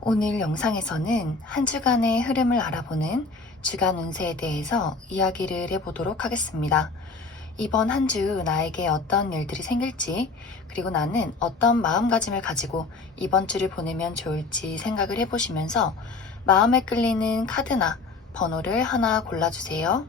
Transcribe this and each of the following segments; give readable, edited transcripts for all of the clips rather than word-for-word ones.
오늘 영상에서는 한 주간의 흐름을 알아보는 주간 운세에 대해서 이야기를 해보도록 하겠습니다. 이번 한 주 나에게 어떤 일들이 생길지, 그리고 나는 어떤 마음가짐을 가지고 이번 주를 보내면 좋을지 생각을 해보시면서 마음에 끌리는 카드나 번호를 하나 골라주세요.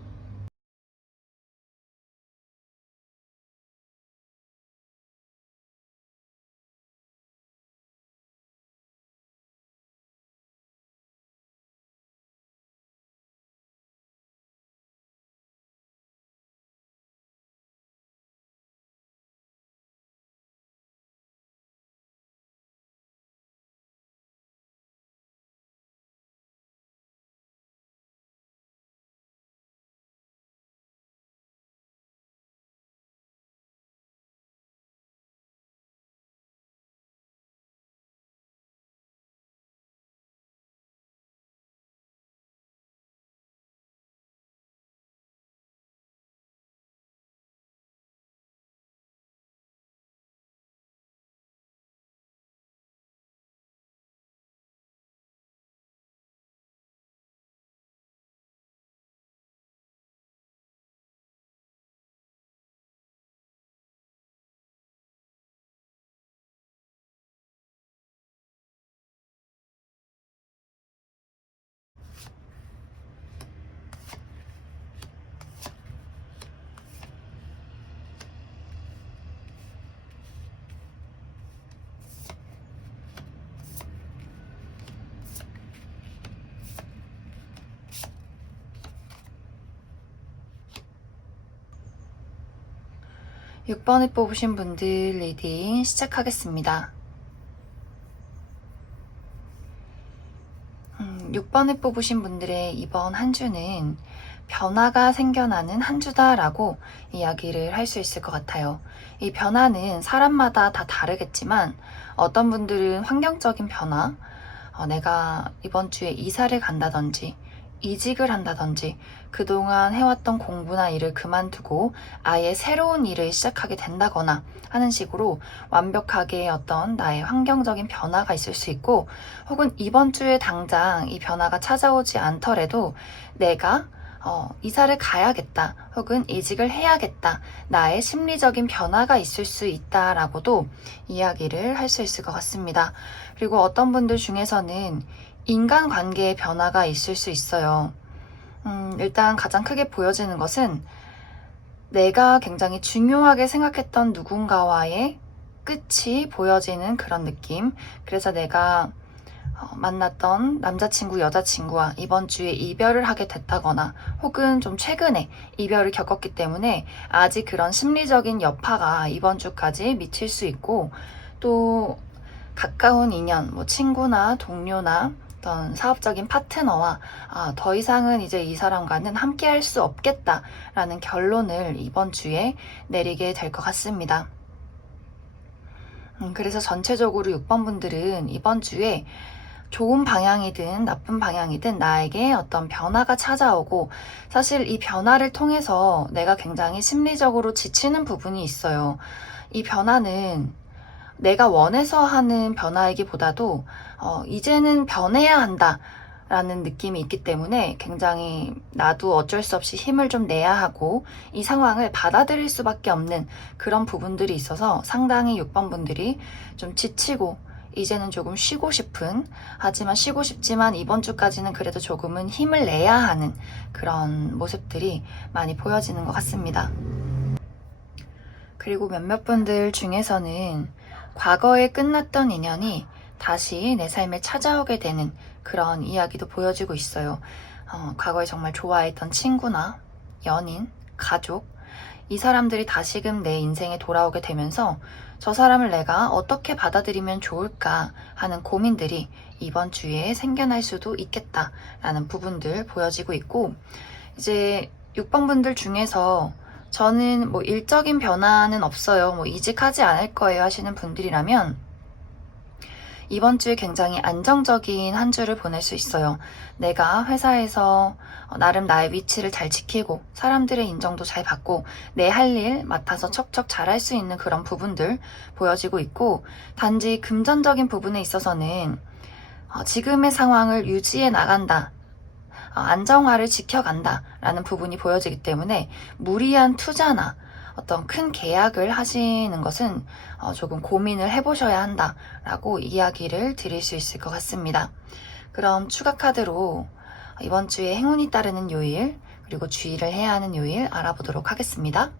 6번을 뽑으신 분들 리딩 시작하겠습니다. 6번을 뽑으신 분들의 이번 한 주는 변화가 생겨나는 한 주다라고 이야기를 할 수 있을 것 같아요. 이 변화는 사람마다 다 다르겠지만 어떤 분들은 환경적인 변화, 내가 이번 주에 이사를 간다든지 이직을 한다든지 그동안 해왔던 공부나 일을 그만두고 아예 새로운 일을 시작하게 된다거나 하는 식으로 완벽하게 어떤 나의 환경적인 변화가 있을 수 있고, 혹은 이번 주에 당장 이 변화가 찾아오지 않더라도 내가 이사를 가야겠다, 혹은 이직을 해야겠다, 나의 심리적인 변화가 있을 수 있다라고도 이야기를 할 수 있을 것 같습니다. 그리고 어떤 분들 중에서는 인간관계의 변화가 있을 수 있어요. 일단 가장 크게 보여지는 것은 내가 굉장히 중요하게 생각했던 누군가와의 끝이 보여지는 그런 느낌. 그래서 내가 만났던 남자친구, 여자친구와 이번 주에 이별을 하게 됐다거나, 혹은 좀 최근에 이별을 겪었기 때문에 아직 그런 심리적인 여파가 이번 주까지 미칠 수 있고, 또 가까운 인연, 뭐 친구나 동료나 어떤 사업적인 파트너와 더 이상은 이제 이 사람과는 함께 할 수 없겠다라는 결론을 이번 주에 내리게 될 것 같습니다. 그래서 전체적으로 6번 분들은 이번 주에 좋은 방향이든 나쁜 방향이든 나에게 어떤 변화가 찾아오고, 사실 이 변화를 통해서 내가 굉장히 심리적으로 지치는 부분이 있어요. 이 변화는 내가 원해서 하는 변화이기보다도 이제는 변해야 한다 라는 느낌이 있기 때문에 굉장히 나도 어쩔 수 없이 힘을 좀 내야 하고 이 상황을 받아들일 수밖에 없는 그런 부분들이 있어서 상당히 6번 분들이 좀 지치고 이제는 조금 쉬고 싶은, 하지만 쉬고 싶지만 이번 주까지는 그래도 조금은 힘을 내야 하는 그런 모습들이 많이 보여지는 것 같습니다. 그리고 몇몇 분들 중에서는 과거에 끝났던 인연이 다시 내 삶에 찾아오게 되는 그런 이야기도 보여지고 있어요. 과거에 정말 좋아했던 친구나 연인, 가족, 이 사람들이 다시금 내 인생에 돌아오게 되면서 저 사람을 내가 어떻게 받아들이면 좋을까 하는 고민들이 이번 주에 생겨날 수도 있겠다라는 부분들 보여지고 있고, 이제 6번 분들 중에서 저는 뭐 일적인 변화는 없어요, 뭐 이직하지 않을 거예요 하시는 분들이라면 이번 주에 굉장히 안정적인 한 주를 보낼 수 있어요. 내가 회사에서 나름 나의 위치를 잘 지키고 사람들의 인정도 잘 받고 내 할 일 맡아서 척척 잘할 수 있는 그런 부분들 보여지고 있고, 단지 금전적인 부분에 있어서는 지금의 상황을 유지해 나간다. 안정화를 지켜간다 라는 부분이 보여지기 때문에 무리한 투자나 어떤 큰 계약을 하시는 것은 조금 고민을 해보셔야 한다 라고 이야기를 드릴 수 있을 것 같습니다. 그럼 추가 카드로 이번 주에 행운이 따르는 요일 그리고 주의를 해야 하는 요일 알아보도록 하겠습니다.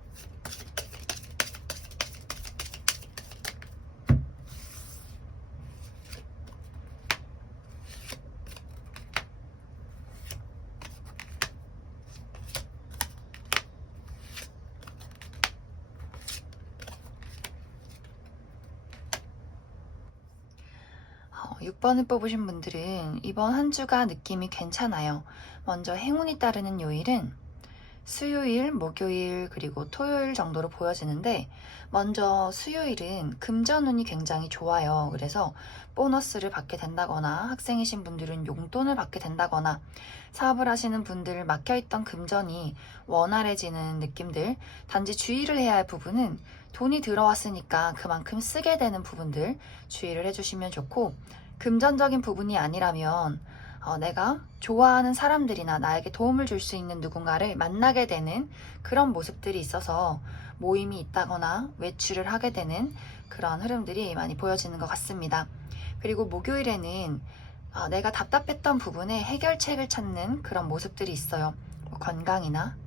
6번을 뽑으신 분들은 이번 한 주가 느낌이 괜찮아요. 먼저 행운이 따르는 요일은 수요일, 목요일, 그리고 토요일 정도로 보여지는데 먼저 수요일은 금전운이 굉장히 좋아요. 그래서 보너스를 받게 된다거나 학생이신 분들은 용돈을 받게 된다거나 사업을 하시는 분들 막혀있던 금전이 원활해지는 느낌들. 단지 주의를 해야 할 부분은 돈이 들어왔으니까 그만큼 쓰게 되는 부분들 주의를 해주시면 좋고, 금전적인 부분이 아니라면 내가 좋아하는 사람들이나 나에게 도움을 줄 수 있는 누군가를 만나게 되는 그런 모습들이 있어서 모임이 있다거나 외출을 하게 되는 그런 흐름들이 많이 보여지는 것 같습니다. 그리고 목요일에는 내가 답답했던 부분에 해결책을 찾는 그런 모습들이 있어요. 건강이나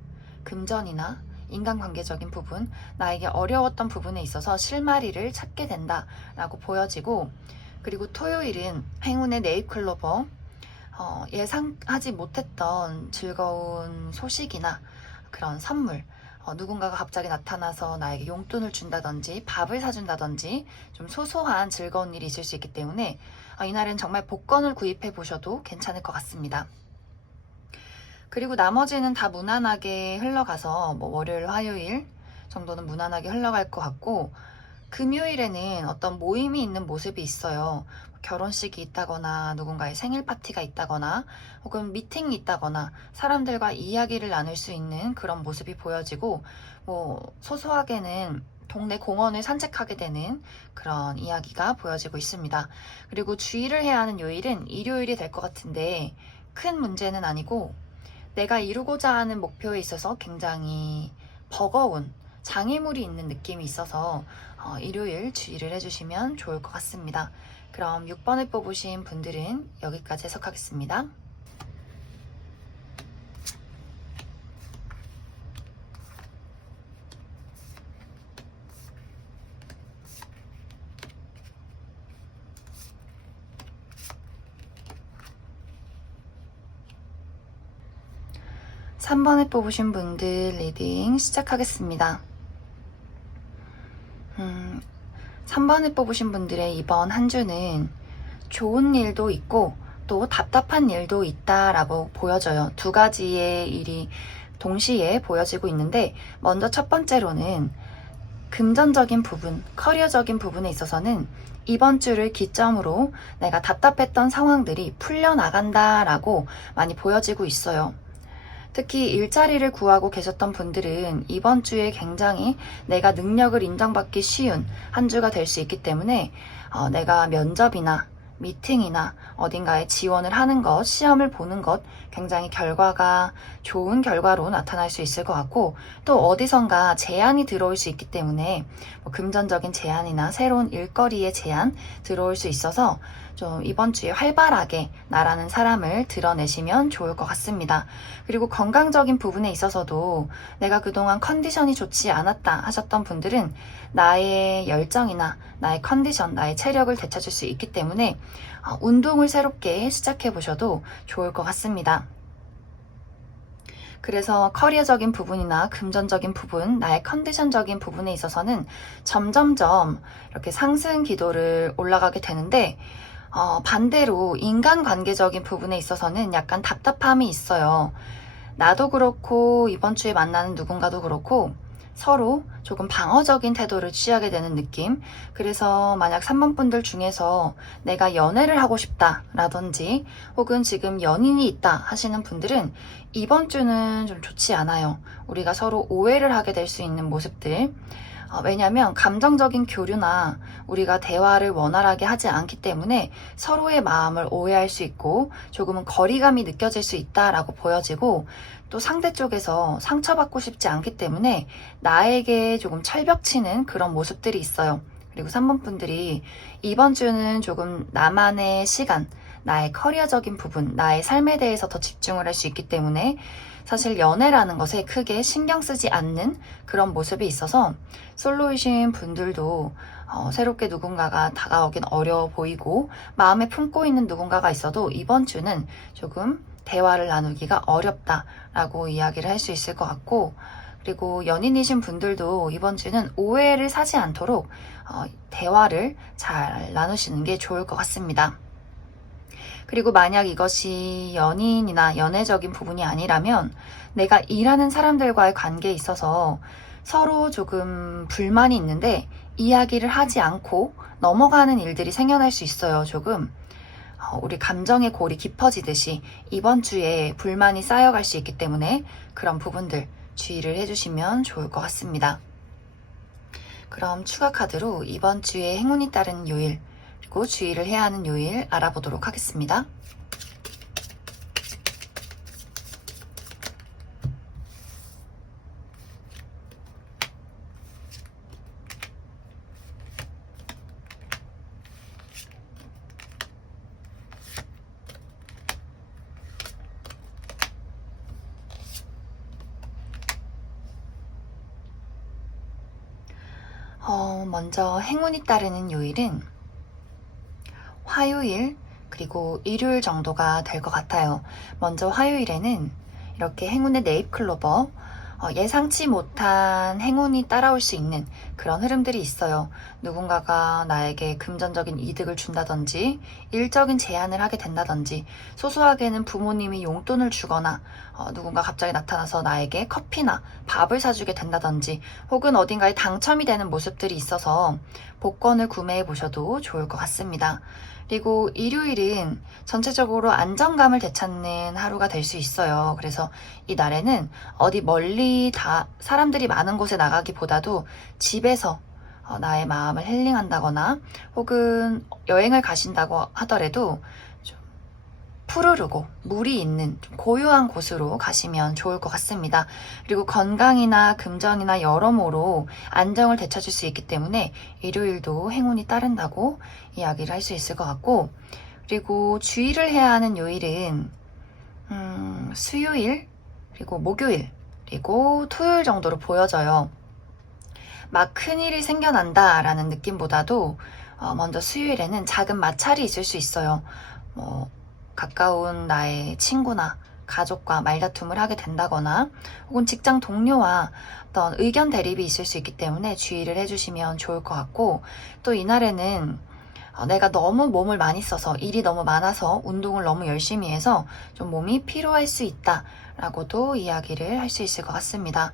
금전이나 인간관계적인 부분, 나에게 어려웠던 부분에 있어서 실마리를 찾게 된다라고 보여지고, 그리고 토요일은 행운의 네잎클로버, 예상하지 못했던 즐거운 소식이나 그런 선물, 누군가가 갑자기 나타나서 나에게 용돈을 준다든지 밥을 사준다든지 좀 소소한 즐거운 일이 있을 수 있기 때문에 이날은 정말 복권을 구입해 보셔도 괜찮을 것 같습니다. 그리고 나머지는 다 무난하게 흘러가서 월요일, 화요일 정도는 무난하게 흘러갈 것 같고, 금요일에는 어떤 모임이 있는 모습이 있어요. 결혼식이 있다거나 누군가의 생일 파티가 있다거나 혹은 미팅이 있다거나 사람들과 이야기를 나눌 수 있는 그런 모습이 보여지고, 소소하게는 동네 공원을 산책하게 되는 그런 이야기가 보여지고 있습니다. 그리고 주의를 해야 하는 요일은 일요일이 될 것 같은데 큰 문제는 아니고, 내가 이루고자 하는 목표에 있어서 굉장히 버거운 장애물이 있는 느낌이 있어서 일요일 주의를 해주시면 좋을 것 같습니다. 그럼 6번을 뽑으신 분들은 여기까지 해석하겠습니다. 삼 번을 뽑으신 분들 리딩 시작하겠습니다. 3번을 뽑으신 분들의 이번 한 주는 좋은 일도 있고 또 답답한 일도 있다라고 보여져요. 두 가지의 일이 동시에 보여지고 있는데, 먼저 첫 번째로는 금전적인 부분, 커리어적인 부분에 있어서는 이번 주를 기점으로 내가 답답했던 상황들이 풀려나간다라고 많이 보여지고 있어요. 특히 일자리를 구하고 계셨던 분들은 이번 주에 굉장히 내가 능력을 인정받기 쉬운 한 주가 될 수 있기 때문에 내가 면접이나 미팅이나 어딘가에 지원을 하는 것, 시험을 보는 것, 굉장히 결과가 좋은 결과로 나타날 수 있을 것 같고, 또 어디선가 제안이 들어올 수 있기 때문에 금전적인 제안이나 새로운 일거리의 제안 들어올 수 있어서 좀 이번 주에 활발하게 나라는 사람을 드러내시면 좋을 것 같습니다. 그리고 건강적인 부분에 있어서도 내가 그동안 컨디션이 좋지 않았다 하셨던 분들은 나의 열정이나 나의 컨디션, 나의 체력을 되찾을 수 있기 때문에 운동을 새롭게 시작해 보셔도 좋을 것 같습니다. 그래서 커리어적인 부분이나 금전적인 부분, 나의 컨디션적인 부분에 있어서는 점점점 이렇게 상승 기도를 올라가게 되는데, 반대로 인간관계적인 부분에 있어서는 약간 답답함이 있어요. 나도 그렇고 이번 주에 만나는 누군가도 그렇고 서로 조금 방어적인 태도를 취하게 되는 느낌. 그래서 만약 3번 분들 중에서 내가 연애를 하고 싶다 라든지 혹은 지금 연인이 있다 하시는 분들은 이번 주는 좀 좋지 않아요. 우리가 서로 오해를 하게 될 수 있는 모습들, 왜냐하면 감정적인 교류나 우리가 대화를 원활하게 하지 않기 때문에 서로의 마음을 오해할 수 있고 조금은 거리감이 느껴질 수 있다라고 보여지고, 또 상대 쪽에서 상처받고 싶지 않기 때문에 나에게 조금 철벽치는 그런 모습들이 있어요. 그리고 3번 분들이 이번 주는 조금 나만의 시간, 나의 커리어적인 부분, 나의 삶에 대해서 더 집중을 할 수 있기 때문에 사실 연애라는 것에 크게 신경 쓰지 않는 그런 모습이 있어서 솔로이신 분들도 새롭게 누군가가 다가오긴 어려워 보이고 마음에 품고 있는 누군가가 있어도 이번 주는 조금 대화를 나누기가 어렵다라고 이야기를 할 수 있을 것 같고, 그리고 연인이신 분들도 이번 주는 오해를 사지 않도록 대화를 잘 나누시는 게 좋을 것 같습니다. 그리고 만약 이것이 연인이나 연애적인 부분이 아니라면 내가 일하는 사람들과의 관계에 있어서 서로 조금 불만이 있는데 이야기를 하지 않고 넘어가는 일들이 생겨날 수 있어요. 조금 우리 감정의 골이 깊어지듯이 이번 주에 불만이 쌓여갈 수 있기 때문에 그런 부분들 주의를 해주시면 좋을 것 같습니다. 그럼 추가 카드로 이번 주에 행운이 따르는 요일, 그리고 주의를 해야 하는 요일 알아보도록 하겠습니다. 먼저 행운이 따르는 요일은 화요일 그리고 일요일 정도가 될 것 같아요. 먼저 화요일에는 이렇게 행운의 네잎클로버, 예상치 못한 행운이 따라올 수 있는 그런 흐름들이 있어요. 누군가가 나에게 금전적인 이득을 준다든지, 일적인 제안을 하게 된다든지, 소소하게는 부모님이 용돈을 주거나, 누군가 갑자기 나타나서 나에게 커피나 밥을 사주게 된다든지, 혹은 어딘가에 당첨이 되는 모습들이 있어서 복권을 구매해 보셔도 좋을 것 같습니다. 그리고 일요일은 전체적으로 안정감을 되찾는 하루가 될 수 있어요. 그래서 이 날에는 어디 멀리 사람들이 많은 곳에 나가기보다도 집에서 나의 마음을 힐링한다거나 혹은 여행을 가신다고 하더라도 좀 푸르르고 물이 있는 좀 고요한 곳으로 가시면 좋을 것 같습니다. 그리고 건강이나 금전이나 여러모로 안정을 되찾을 수 있기 때문에 일요일도 행운이 따른다고 이야기를 할 수 있을 것 같고, 그리고 주의를 해야 하는 요일은 수요일, 그리고 목요일, 그리고 토요일 정도로 보여져요. 막 큰일이 생겨난다라는 느낌보다도 먼저 수요일에는 작은 마찰이 있을 수 있어요. 가까운 나의 친구나 가족과 말다툼을 하게 된다거나 혹은 직장 동료와 어떤 의견 대립이 있을 수 있기 때문에 주의를 해주시면 좋을 것 같고, 또 이날에는 내가 너무 몸을 많이 써서 일이 너무 많아서 운동을 너무 열심히 해서 좀 몸이 피로할 수 있다라고도 이야기를 할 수 있을 것 같습니다.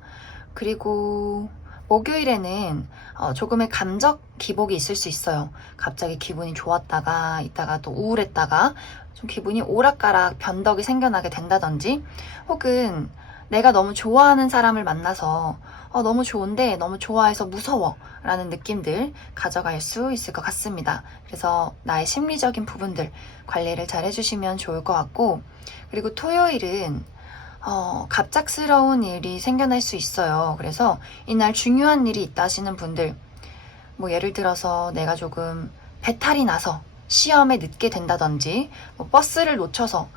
그리고 목요일에는 조금의 감정 기복이 있을 수 있어요. 갑자기 기분이 좋았다가 이따가 또 우울했다가 좀 기분이 오락가락 변덕이 생겨나게 된다든지, 혹은 내가 너무 좋아하는 사람을 만나서 너무 좋은데 너무 좋아해서 무서워 라는 느낌들 가져갈 수 있을 것 같습니다. 그래서 나의 심리적인 부분들 관리를 잘 해주시면 좋을 것 같고, 그리고 토요일은 갑작스러운 일이 생겨날 수 있어요. 그래서 이날 중요한 일이 있다 하시는 분들, 뭐 예를 들어서 내가 조금 배탈이 나서 시험에 늦게 된다든지, 뭐 버스를 놓쳐서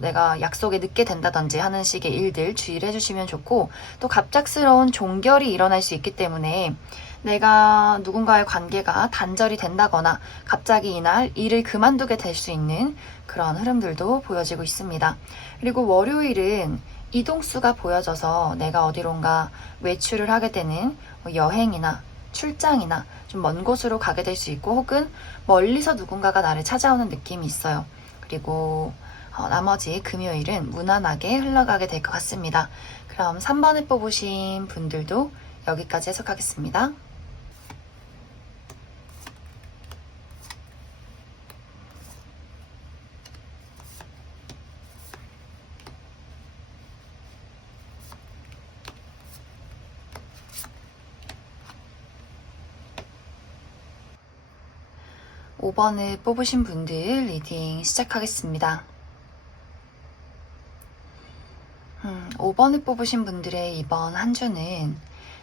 내가 약속에 늦게 된다든지 하는 식의 일들 주의를 해주시면 좋고, 또 갑작스러운 종결이 일어날 수 있기 때문에 내가 누군가의 관계가 단절이 된다거나 갑자기 이날 일을 그만두게 될 수 있는 그런 흐름들도 보여지고 있습니다. 그리고 월요일은 이동수가 보여져서 내가 어디론가 외출을 하게 되는 여행이나 출장이나 좀 먼 곳으로 가게 될 수 있고, 혹은 멀리서 누군가가 나를 찾아오는 느낌이 있어요. 그리고 나머지 금요일은 무난하게 흘러가게 될 것 같습니다. 그럼 3번을 뽑으신 분들도 여기까지 해석하겠습니다. 5번을 뽑으신 분들 리딩 시작하겠습니다. 5번을 뽑으신 분들의 이번 한 주는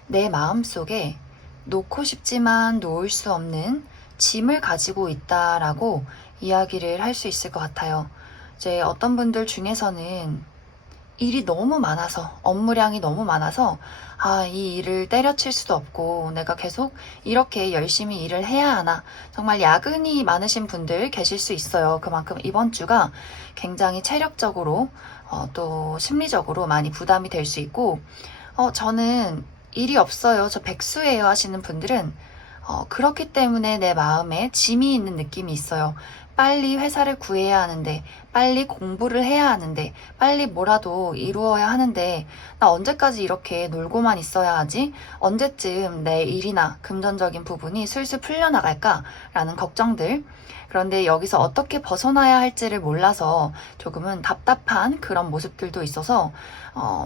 내 마음속에 놓고 싶지만 놓을 수 없는 짐을 가지고 있다라고 이야기를 할 수 있을 것 같아요. 이제 어떤 분들 중에서는 일이 너무 많아서, 업무량이 너무 많아서 이 일을 때려칠 수도 없고 내가 계속 이렇게 열심히 일을 해야 하나, 정말 야근이 많으신 분들 계실 수 있어요. 그만큼 이번 주가 굉장히 체력적으로 또 심리적으로 많이 부담이 될 수 있고, 저는 일이 없어요, 저 백수예요 하시는 분들은 그렇기 때문에 내 마음에 짐이 있는 느낌이 있어요. 빨리 회사를 구해야 하는데, 빨리 공부를 해야 하는데, 빨리 뭐라도 이루어야 하는데, 나 언제까지 이렇게 놀고만 있어야 하지? 언제쯤 내 일이나 금전적인 부분이 슬슬 풀려나갈까? 라는 걱정들. 그런데 여기서 어떻게 벗어나야 할지를 몰라서 조금은 답답한 그런 모습들도 있어서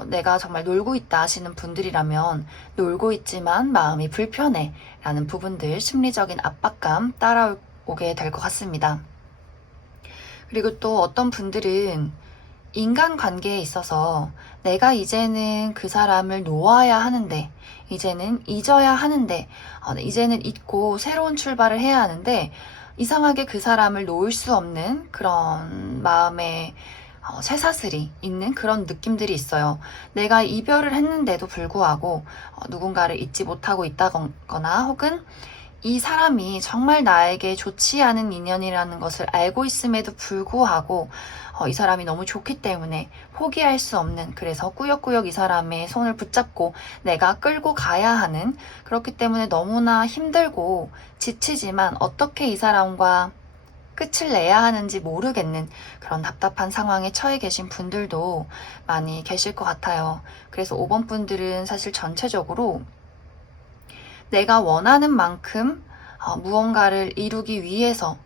내가 정말 놀고 있다 하시는 분들이라면 놀고 있지만 마음이 불편해 라는 부분들, 심리적인 압박감 따라오게 될 것 같습니다. 그리고 또 어떤 분들은 인간관계에 있어서 내가 이제는 그 사람을 놓아야 하는데, 이제는 잊어야 하는데, 이제는 잊고 새로운 출발을 해야 하는데 이상하게 그 사람을 놓을 수 없는 그런 마음의 쇠사슬이 있는 그런 느낌들이 있어요. 내가 이별을 했는데도 불구하고 누군가를 잊지 못하고 있다거나, 혹은 이 사람이 정말 나에게 좋지 않은 인연이라는 것을 알고 있음에도 불구하고 이 사람이 너무 좋기 때문에 포기할 수 없는, 그래서 꾸역꾸역 이 사람의 손을 붙잡고 내가 끌고 가야 하는, 그렇기 때문에 너무나 힘들고 지치지만 어떻게 이 사람과 끝을 내야 하는지 모르겠는 그런 답답한 상황에 처해 계신 분들도 많이 계실 것 같아요. 그래서 5번 분들은 사실 전체적으로 내가 원하는 만큼 무언가를 이루기 위해서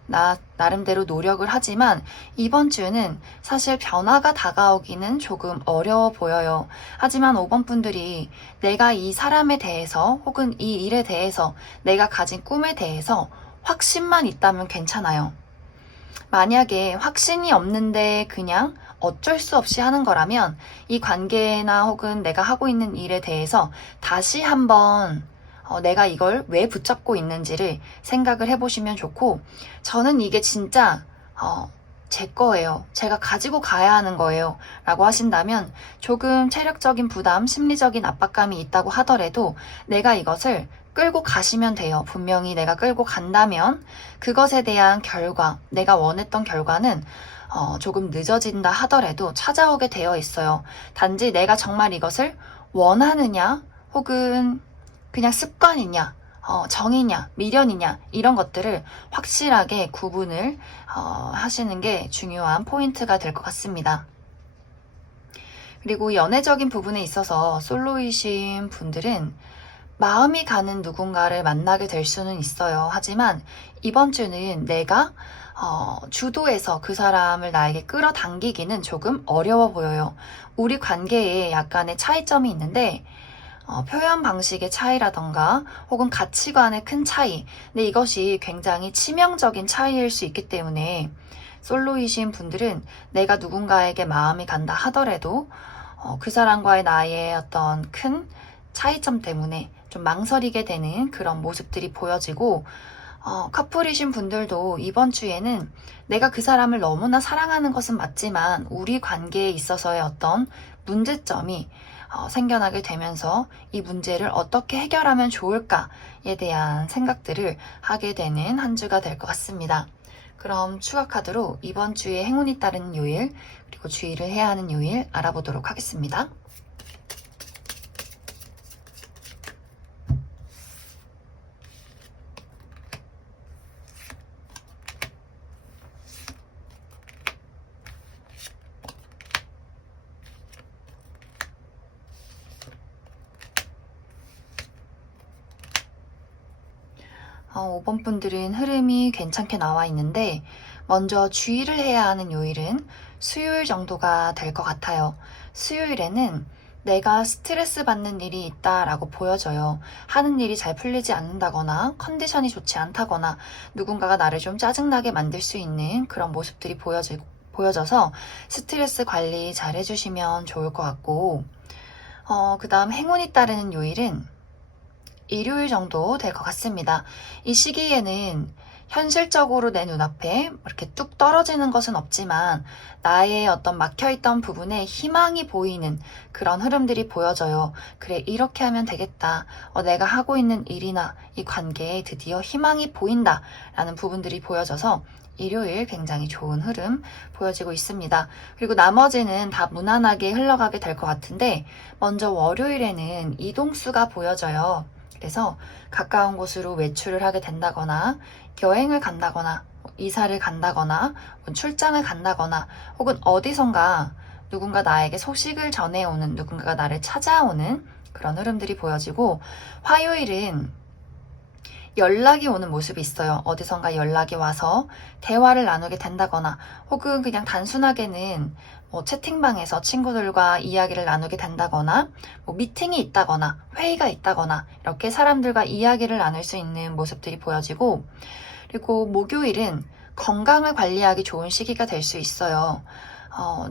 나름대로 노력을 하지만 이번 주는 사실 변화가 다가오기는 조금 어려워 보여요. 하지만 5번 분들이 내가 이 사람에 대해서, 혹은 이 일에 대해서, 내가 가진 꿈에 대해서 확신만 있다면 괜찮아요. 만약에 확신이 없는데 그냥 어쩔 수 없이 하는 거라면 이 관계나 혹은 내가 하고 있는 일에 대해서 다시 한번 내가 이걸 왜 붙잡고 있는지를 생각을 해보시면 좋고, 저는 이게 진짜 제 거예요, 제가 가지고 가야 하는 거예요 라고 하신다면 조금 체력적인 부담, 심리적인 압박감이 있다고 하더라도 내가 이것을 끌고 가시면 돼요. 분명히 내가 끌고 간다면 그것에 대한 결과, 내가 원했던 결과는 조금 늦어진다 하더라도 찾아오게 되어 있어요. 단지 내가 정말 이것을 원하느냐, 혹은 그냥 습관이냐, 정이냐, 미련이냐, 이런 것들을 확실하게 구분을 하시는 게 중요한 포인트가 될 것 같습니다. 그리고 연애적인 부분에 있어서 솔로이신 분들은 마음이 가는 누군가를 만나게 될 수는 있어요. 하지만 이번 주는 내가 주도해서 그 사람을 나에게 끌어당기기는 조금 어려워 보여요. 우리 관계에 약간의 차이점이 있는데 표현 방식의 차이라던가 혹은 가치관의 큰 차이, 근데 이것이 굉장히 치명적인 차이일 수 있기 때문에 솔로이신 분들은 내가 누군가에게 마음이 간다 하더라도 그 사람과의 나의 어떤 큰 차이점 때문에 좀 망설이게 되는 그런 모습들이 보여지고, 커플이신 분들도 이번 주에는 내가 그 사람을 너무나 사랑하는 것은 맞지만 우리 관계에 있어서의 어떤 문제점이 생겨나게 되면서 이 문제를 어떻게 해결하면 좋을까에 대한 생각들을 하게 되는 한 주가 될 것 같습니다. 그럼 추가 카드로 이번 주에 행운이 따르는 요일, 그리고 주의를 해야 하는 요일 알아보도록 하겠습니다. 5번 분들은 흐름이 괜찮게 나와 있는데, 먼저 주의를 해야 하는 요일은 수요일 정도가 될 것 같아요. 수요일에는 내가 스트레스 받는 일이 있다라고 보여져요. 하는 일이 잘 풀리지 않는다거나 컨디션이 좋지 않다거나 누군가가 나를 좀 짜증나게 만들 수 있는 그런 모습들이 보여져서 스트레스 관리 잘 해주시면 좋을 것 같고, 그 다음 행운이 따르는 요일은 일요일 정도 될 것 같습니다. 이 시기에는 현실적으로 내 눈앞에 이렇게 뚝 떨어지는 것은 없지만 나의 어떤 막혀있던 부분에 희망이 보이는 그런 흐름들이 보여져요. 그래, 이렇게 하면 되겠다. 내가 하고 있는 일이나 이 관계에 드디어 희망이 보인다 라는 부분들이 보여져서 일요일 굉장히 좋은 흐름 보여지고 있습니다. 그리고 나머지는 다 무난하게 흘러가게 될 것 같은데, 먼저 월요일에는 이동수가 보여져요. 그래서 가까운 곳으로 외출을 하게 된다거나 여행을 간다거나 이사를 간다거나 출장을 간다거나 혹은 어디선가 누군가 나에게 소식을 전해오는, 누군가가 나를 찾아오는 그런 흐름들이 보여지고, 화요일은 연락이 오는 모습이 있어요. 어디선가 연락이 와서 대화를 나누게 된다거나 혹은 그냥 단순하게는 채팅방에서 친구들과 이야기를 나누게 된다거나 미팅이 있다거나 회의가 있다거나 이렇게 사람들과 이야기를 나눌 수 있는 모습들이 보여지고, 그리고 목요일은 건강을 관리하기 좋은 시기가 될 수 있어요.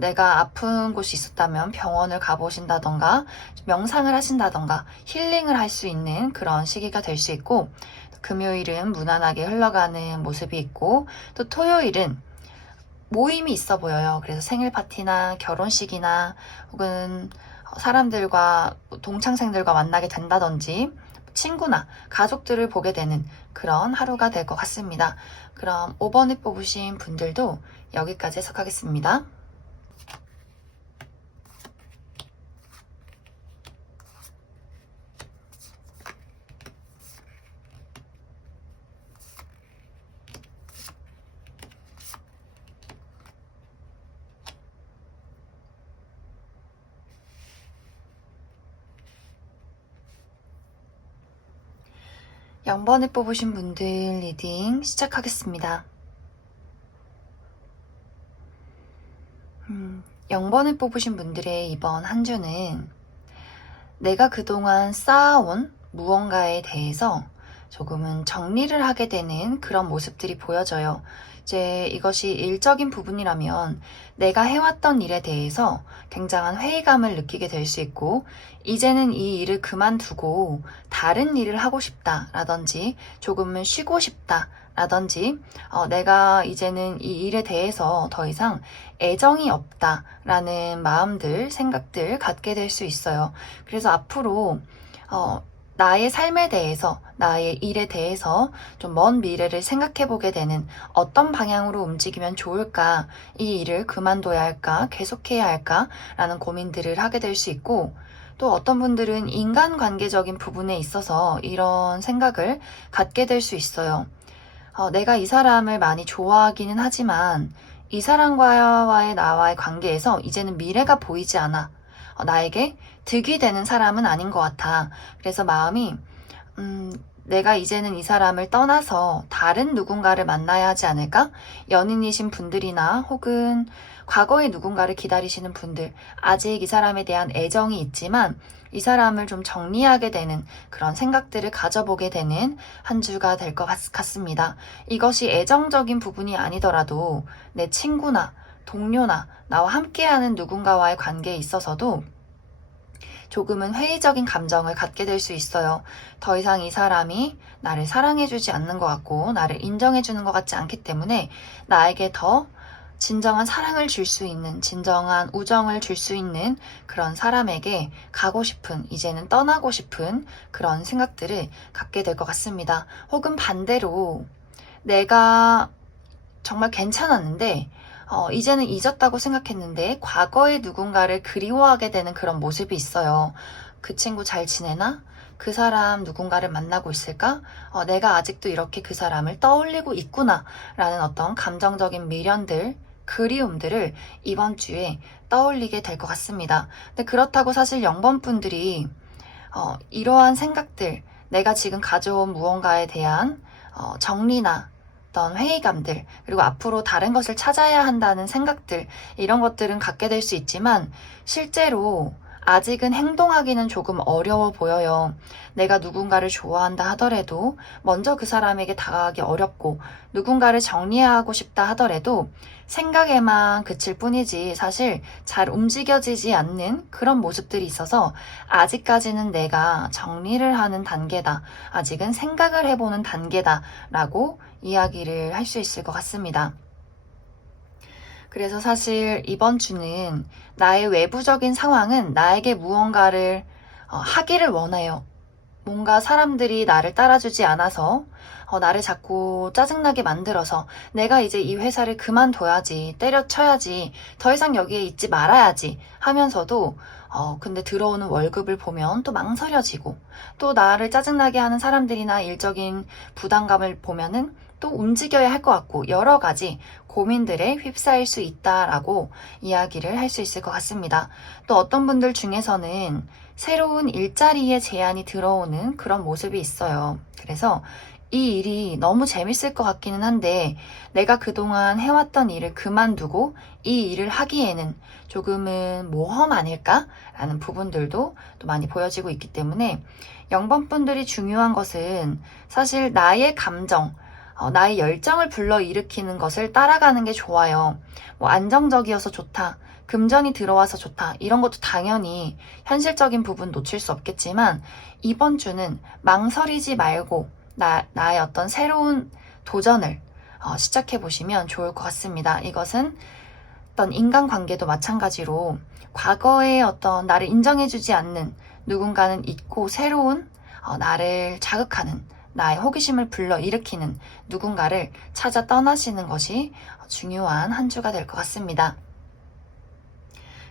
내가 아픈 곳이 있었다면 병원을 가보신다던가 명상을 하신다던가 힐링을 할 수 있는 그런 시기가 될 수 있고, 금요일은 무난하게 흘러가는 모습이 있고, 또 토요일은 모임이 있어 보여요. 그래서 생일 파티나 결혼식이나 혹은 사람들과 동창생들과 만나게 된다든지 친구나 가족들을 보게 되는 그런 하루가 될 것 같습니다. 그럼 5번을 뽑으신 분들도 여기까지 해석하겠습니다. 0번을 뽑으신 분들 리딩 시작하겠습니다. 0번을 뽑으신 분들의 이번 한 주는 내가 그동안 쌓아온 무언가에 대해서 조금은 정리를 하게 되는 그런 모습들이 보여져요. 이제 이것이 일적인 부분이라면 내가 해왔던 일에 대해서 굉장한 회의감을 느끼게 될 수 있고, 이제는 이 일을 그만두고 다른 일을 하고 싶다라든지 조금은 쉬고 싶다라든지 내가 이제는 이 일에 대해서 더 이상 애정이 없다라는 마음들, 생각들 갖게 될 수 있어요. 그래서 앞으로 나의 삶에 대해서, 나의 일에 대해서 좀 먼 미래를 생각해 보게 되는, 어떤 방향으로 움직이면 좋을까, 이 일을 그만둬야 할까, 계속해야 할까 라는 고민들을 하게 될 수 있고, 또 어떤 분들은 인간관계적인 부분에 있어서 이런 생각을 갖게 될 수 있어요. 내가 이 사람을 많이 좋아하기는 하지만 이 사람과의 나와의 관계에서 이제는 미래가 보이지 않아. 나에게 득이 되는 사람은 아닌 것 같아. 그래서 마음이 내가 이제는 이 사람을 떠나서 다른 누군가를 만나야 하지 않을까? 연인이신 분들이나 혹은 과거에 누군가를 기다리시는 분들, 아직 이 사람에 대한 애정이 있지만 이 사람을 좀 정리하게 되는 그런 생각들을 가져보게 되는 한 주가 될 것 같습니다. 이것이 애정적인 부분이 아니더라도 내 친구나 동료나 나와 함께하는 누군가와의 관계에 있어서도 조금은 회의적인 감정을 갖게 될 수 있어요. 더 이상 이 사람이 나를 사랑해주지 않는 것 같고 나를 인정해주는 것 같지 않기 때문에 나에게 더 진정한 사랑을 줄 수 있는, 진정한 우정을 줄 수 있는 그런 사람에게 가고 싶은, 이제는 떠나고 싶은 그런 생각들을 갖게 될 것 같습니다. 혹은 반대로 내가 정말 괜찮았는데 이제는 잊었다고 생각했는데 과거의 누군가를 그리워하게 되는 그런 모습이 있어요. 그 친구 잘 지내나? 그 사람 누군가를 만나고 있을까? 내가 아직도 이렇게 그 사람을 떠올리고 있구나 라는 어떤 감정적인 미련들, 그리움들을 이번 주에 떠올리게 될 것 같습니다. 근데 그렇다고 사실 0번 분들이 이러한 생각들, 내가 지금 가져온 무언가에 대한 정리나 어떤 회의감들, 그리고 앞으로 다른 것을 찾아야 한다는 생각들, 이런 것들은 갖게 될 수 있지만 실제로 아직은 행동하기는 조금 어려워 보여요. 내가 누군가를 좋아한다 하더라도 먼저 그 사람에게 다가가기 어렵고 누군가를 정리하고 싶다 하더라도 생각에만 그칠 뿐이지 사실 잘 움직여지지 않는 그런 모습들이 있어서 아직까지는 내가 정리를 하는 단계다. 아직은 생각을 해보는 단계다. 라고 이야기를 할 수 있을 것 같습니다. 그래서 사실 이번 주는 나의 외부적인 상황은 나에게 무언가를 하기를 원해요. 뭔가 사람들이 나를 따라주지 않아서 나를 자꾸 짜증나게 만들어서 내가 이제 이 회사를 그만둬야지, 때려쳐야지, 더 이상 여기에 있지 말아야지 하면서도 근데 들어오는 월급을 보면 또 망설여지고 또 나를 짜증나게 하는 사람들이나 일적인 부담감을 보면은 또 움직여야 할 것 같고 여러 가지 고민들에 휩싸일 수 있다라고 이야기를 할 수 있을 것 같습니다. 또 어떤 분들 중에서는 새로운 일자리에 제안이 들어오는 그런 모습이 있어요. 그래서 이 일이 너무 재밌을 것 같기는 한데 내가 그동안 해왔던 일을 그만두고 이 일을 하기에는 조금은 모험 아닐까라는 부분들도 또 많이 보여지고 있기 때문에 0번분들이 중요한 것은 사실 나의 감정, 나의 열정을 불러일으키는 것을 따라가는 게 좋아요. 뭐 안정적이어서 좋다. 금전이 들어와서 좋다. 이런 것도 당연히 현실적인 부분 놓칠 수 없겠지만 이번 주는 망설이지 말고 나의 어떤 새로운 도전을 시작해 보시면 좋을 것 같습니다. 이것은 어떤 인간관계도 마찬가지로 과거에 어떤 나를 인정해주지 않는 누군가는 있고 새로운 나를 자극하는 나의 호기심을 불러일으키는 누군가를 찾아 떠나시는 것이 중요한 한 주가 될 것 같습니다.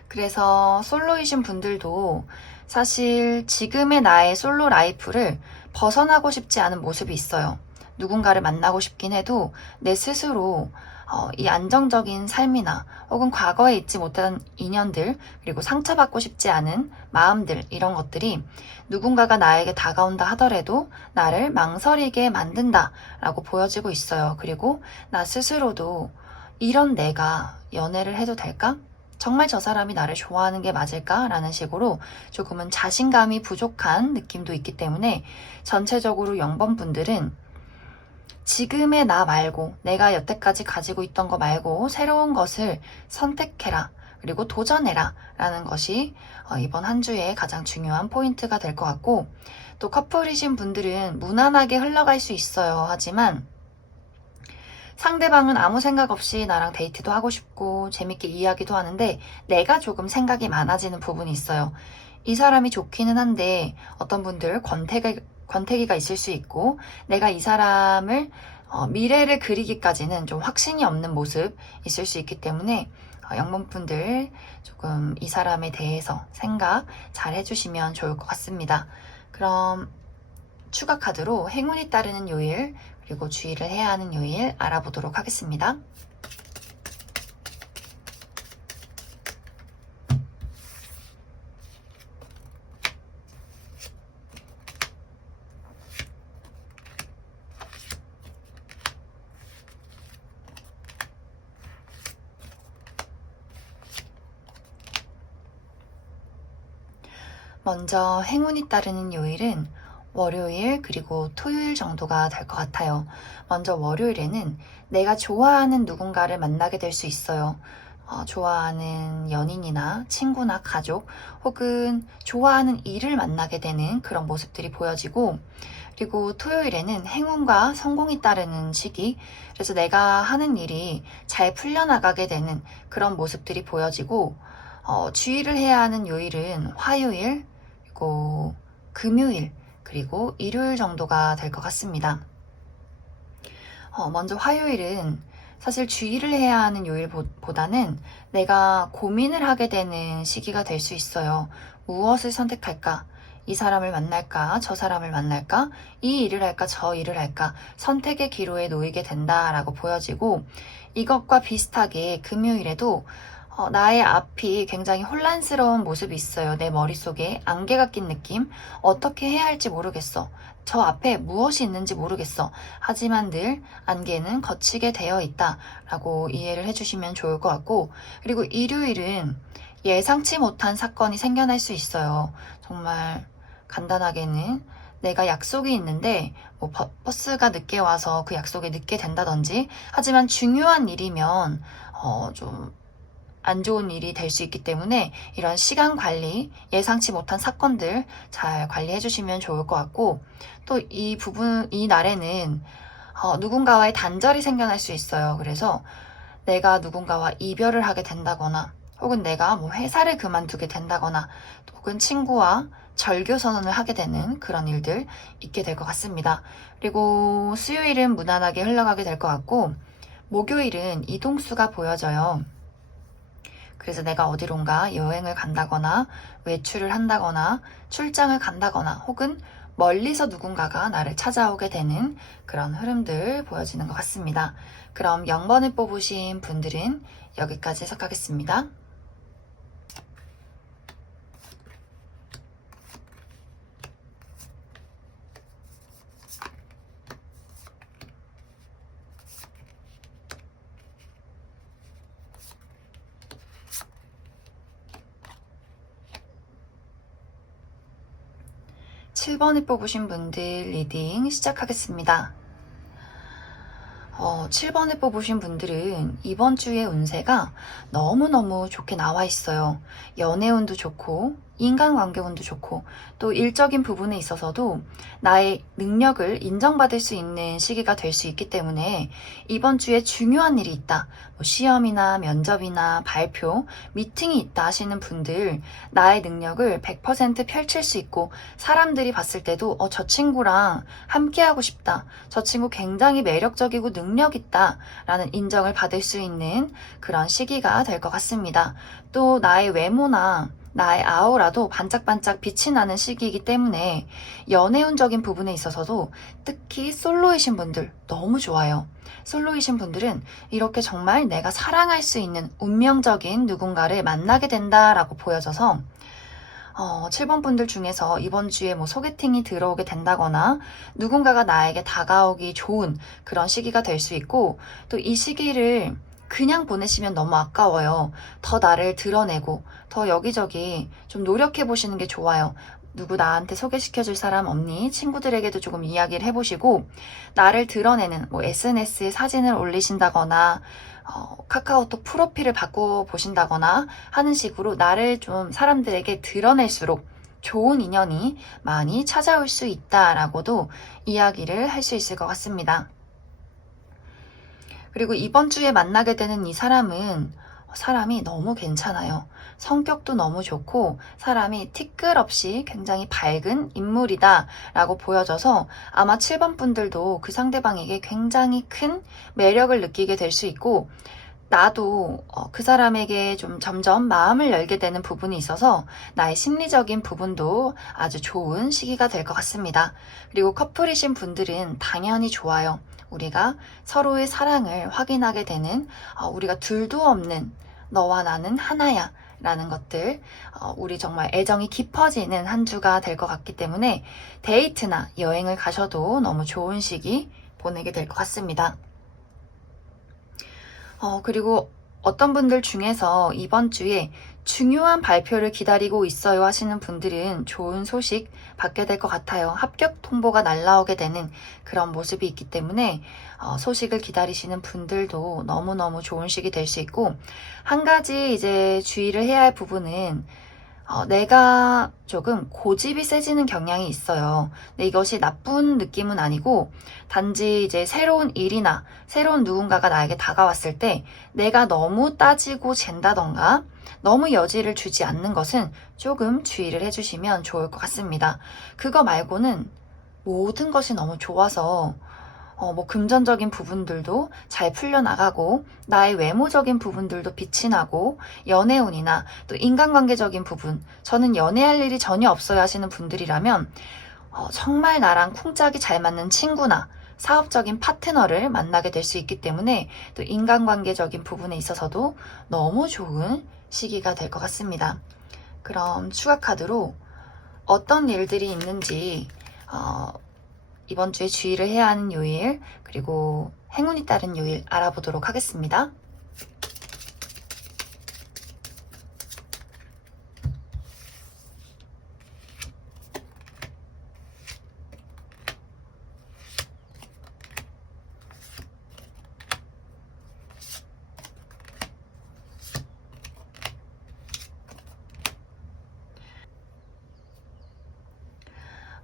그래서 솔로이신 분들도 사실 지금의 나의 솔로 라이프를 벗어나고 싶지 않은 모습이 있어요. 누군가를 만나고 싶긴 해도 내 스스로 이 안정적인 삶이나 혹은 과거에 잊지 못한 인연들 그리고 상처받고 싶지 않은 마음들 이런 것들이 누군가가 나에게 다가온다 하더라도 나를 망설이게 만든다 라고 보여지고 있어요. 그리고 나 스스로도 이런 내가 연애를 해도 될까? 정말 저 사람이 나를 좋아하는 게 맞을까? 라는 식으로 조금은 자신감이 부족한 느낌도 있기 때문에 전체적으로 0번분들은 지금의 나 말고 내가 여태까지 가지고 있던 거 말고 새로운 것을 선택해라. 그리고 도전해라. 라는 것이 이번 한 주의 가장 중요한 포인트가 될 것 같고 또 커플이신 분들은 무난하게 흘러갈 수 있어요. 하지만 상대방은 아무 생각 없이 나랑 데이트도 하고 싶고 재밌게 이야기도 하는데 내가 조금 생각이 많아지는 부분이 있어요. 이 사람이 좋기는 한데 어떤 분들 권태기가 있을 수 있고 내가 이 사람을 미래를 그리기까지는 좀 확신이 없는 모습 있을 수 있기 때문에 0번분들 조금 이 사람에 대해서 생각 잘 해주시면 좋을 것 같습니다. 그럼 추가 카드로 행운이 따르는 요일 그리고 주의를 해야 하는 요일 알아보도록 하겠습니다. 먼저 행운이 따르는 요일은 월요일 그리고 토요일 정도가 될 것 같아요. 먼저 월요일에는 내가 좋아하는 누군가를 만나게 될 수 있어요. 좋아하는 연인이나 친구나 가족 혹은 좋아하는 일을 만나게 되는 그런 모습들이 보여지고 그리고 토요일에는 행운과 성공이 따르는 시기 그래서 내가 하는 일이 잘 풀려나가게 되는 그런 모습들이 보여지고 주의를 해야 하는 요일은 화요일 그리고 금요일 그리고 일요일 정도가 될 것 같습니다. 먼저 화요일은 사실 주의를 해야 하는 요일보다는 내가 고민을 하게 되는 시기가 될 수 있어요. 무엇을 선택할까? 이 사람을 만날까? 저 사람을 만날까? 이 일을 할까? 저 일을 할까? 선택의 기로에 놓이게 된다라고 보여지고 이것과 비슷하게 금요일에도 나의 앞이 굉장히 혼란스러운 모습이 있어요. 내 머릿속에 안개가 낀 느낌? 어떻게 해야 할지 모르겠어. 저 앞에 무엇이 있는지 모르겠어. 하지만 늘 안개는 거치게 되어 있다. 라고 이해를 해주시면 좋을 것 같고, 그리고 일요일은 예상치 못한 사건이 생겨날 수 있어요. 정말 간단하게는 내가 약속이 있는데 뭐 버스가 늦게 와서 그 약속에 늦게 된다든지, 하지만 중요한 일이면 좀 안 좋은 일이 될 수 있기 때문에 이런 시간 관리, 예상치 못한 사건들 잘 관리해 주시면 좋을 것 같고, 또 이 날에는 누군가와의 단절이 생겨날 수 있어요. 그래서 내가 누군가와 이별을 하게 된다거나, 혹은 내가 뭐 회사를 그만두게 된다거나, 혹은 친구와 절교 선언을 하게 되는 그런 일들 있게 될 것 같습니다. 그리고 수요일은 무난하게 흘러가게 될 것 같고, 목요일은 이동수가 보여져요. 그래서 내가 어디론가 여행을 간다거나, 외출을 한다거나, 출장을 간다거나, 혹은 멀리서 누군가가 나를 찾아오게 되는 그런 흐름들 보여지는 것 같습니다. 그럼 0번을 뽑으신 분들은 여기까지 해석하겠습니다. 7번을 뽑으신 분들 리딩 시작하겠습니다. 7번을 뽑으신 분들은 이번 주의 운세가 너무너무 좋게 나와 있어요. 연애운도 좋고, 인간관계운도 좋고, 또 일적인 부분에 있어서도 나의 능력을 인정받을 수 있는 시기가 될 수 있기 때문에 이번 주에 중요한 일이 있다, 뭐 시험이나 면접이나 발표, 미팅이 있다 하시는 분들, 나의 능력을 100% 펼칠 수 있고, 사람들이 봤을 때도 저 친구랑 함께하고 싶다, 저 친구 굉장히 매력적이고 능력 있다 라는 인정을 받을 수 있는 그런 시기가 될 것 같습니다. 또 나의 외모나 나의 아우라도 반짝반짝 빛이 나는 시기이기 때문에 연애운적인 부분에 있어서도 특히 솔로이신 분들 너무 좋아요. 솔로이신 분들은 이렇게 정말 내가 사랑할 수 있는 운명적인 누군가를 만나게 된다라고 보여져서 7번 분들 중에서 이번 주에 뭐 소개팅이 들어오게 된다거나, 누군가가 나에게 다가오기 좋은 그런 시기가 될 수 있고, 또 이 시기를 그냥 보내시면 너무 아까워요. 더 나를 드러내고, 더 여기저기 좀 노력해 보시는 게 좋아요. 누구 나한테 소개시켜줄 사람 없니? 친구들에게도 조금 이야기를 해보시고, 나를 드러내는 뭐 SNS에 사진을 올리신다거나, 카카오톡 프로필을 바꿔보신다거나 하는 식으로 나를 좀 사람들에게 드러낼수록 좋은 인연이 많이 찾아올 수 있다라고도 이야기를 할 수 있을 것 같습니다. 그리고 이번 주에 만나게 되는 이 사람이 너무 괜찮아요. 성격도 너무 좋고 사람이 티끌없이 굉장히 밝은 인물이다 라고 보여져서 아마 7번 분들도 그 상대방에게 굉장히 큰 매력을 느끼게 될 수 있고, 나도 그 사람에게 좀 점점 마음을 열게 되는 부분이 있어서 나의 심리적인 부분도 아주 좋은 시기가 될 것 같습니다. 그리고 커플이신 분들은 당연히 좋아요. 우리가 서로의 사랑을 확인하게 되는, 우리가 둘도 없는 너와 나는 하나야 라는 것들, 우리 정말 애정이 깊어지는 한 주가 될 것 같기 때문에 데이트나 여행을 가셔도 너무 좋은 시기 보내게 될 것 같습니다. 그리고 어떤 분들 중에서 이번 주에 중요한 발표를 기다리고 있어요 하시는 분들은 좋은 소식 받게 될 것 같아요. 합격 통보가 날라오게 되는 그런 모습이 있기 때문에 소식을 기다리시는 분들도 너무너무 좋은 시기 될 수 있고, 한 가지 이제 주의를 해야 할 부분은 내가 조금 고집이 세지는 경향이 있어요. 근데 이것이 나쁜 느낌은 아니고, 단지 이제 새로운 일이나 새로운 누군가가 나에게 다가왔을 때 내가 너무 따지고 잰다던가 너무 여지를 주지 않는 것은 조금 주의를 해주시면 좋을 것 같습니다. 그거 말고는 모든 것이 너무 좋아서 뭐 금전적인 부분들도 잘 풀려나가고, 나의 외모적인 부분들도 빛이 나고, 연애운이나 또 인간관계적인 부분, 저는 연애할 일이 전혀 없어요 하시는 분들이라면 정말 나랑 쿵짝이 잘 맞는 친구나 사업적인 파트너를 만나게 될 수 있기 때문에 또 인간관계적인 부분에 있어서도 너무 좋은 시기가 될 것 같습니다. 그럼 추가 카드로 어떤 일들이 있는지 이번 주에 주의를 해야 하는 요일, 그리고 행운이 따른 요일 알아보도록 하겠습니다.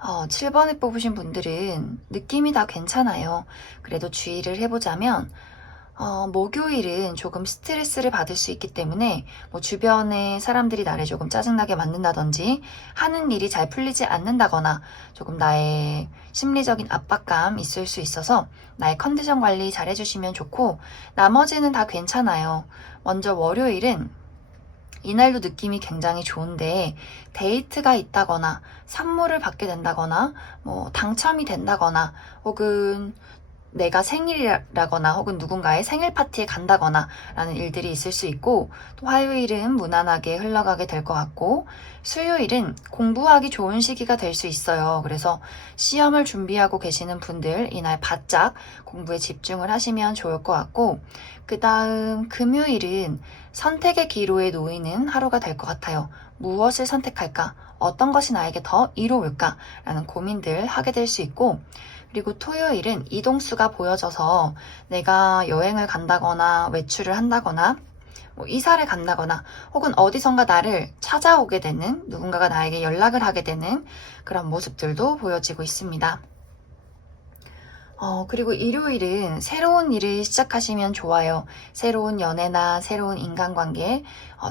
7번을 뽑으신 분들은 느낌이 다 괜찮아요. 그래도 주의를 해보자면, 목요일은 조금 스트레스를 받을 수 있기 때문에 뭐 주변에 사람들이 나를 조금 짜증나게 만든다든지 하는 일이 잘 풀리지 않는다거나 조금 나의 심리적인 압박감 있을 수 있어서 나의 컨디션 관리 잘 해주시면 좋고, 나머지는 다 괜찮아요. 먼저 월요일은 이날도 느낌이 굉장히 좋은데 데이트가 있다거나 선물을 받게 된다거나 뭐 당첨이 된다거나 혹은 내가 생일이라거나 혹은 누군가의 생일 파티에 간다거나 라는 일들이 있을 수 있고, 또 화요일은 무난하게 흘러가게 될 것 같고, 수요일은 공부하기 좋은 시기가 될 수 있어요. 그래서 시험을 준비하고 계시는 분들 이날 바짝 공부에 집중을 하시면 좋을 것 같고, 그 다음 금요일은 선택의 기로에 놓이는 하루가 될 것 같아요. 무엇을 선택할까? 어떤 것이 나에게 더 이로울까? 라는 고민들 하게 될 수 있고, 그리고 토요일은 이동수가 보여져서 내가 여행을 간다거나 외출을 한다거나 뭐 이사를 간다거나 혹은 어디선가 나를 찾아오게 되는, 누군가가 나에게 연락을 하게 되는 그런 모습들도 보여지고 있습니다. 그리고 일요일은 새로운 일을 시작하시면 좋아요. 새로운 연애나 새로운 인간관계,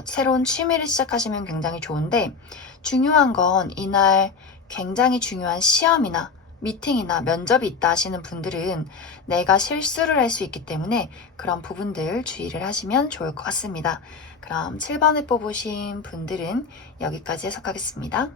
새로운 취미를 시작하시면 굉장히 좋은데, 중요한 건 이날 굉장히 중요한 시험이나 미팅이나 면접이 있다 하시는 분들은 내가 실수를 할 수 있기 때문에 그런 부분들 주의를 하시면 좋을 것 같습니다. 그럼 7번을 뽑으신 분들은 여기까지 해석하겠습니다.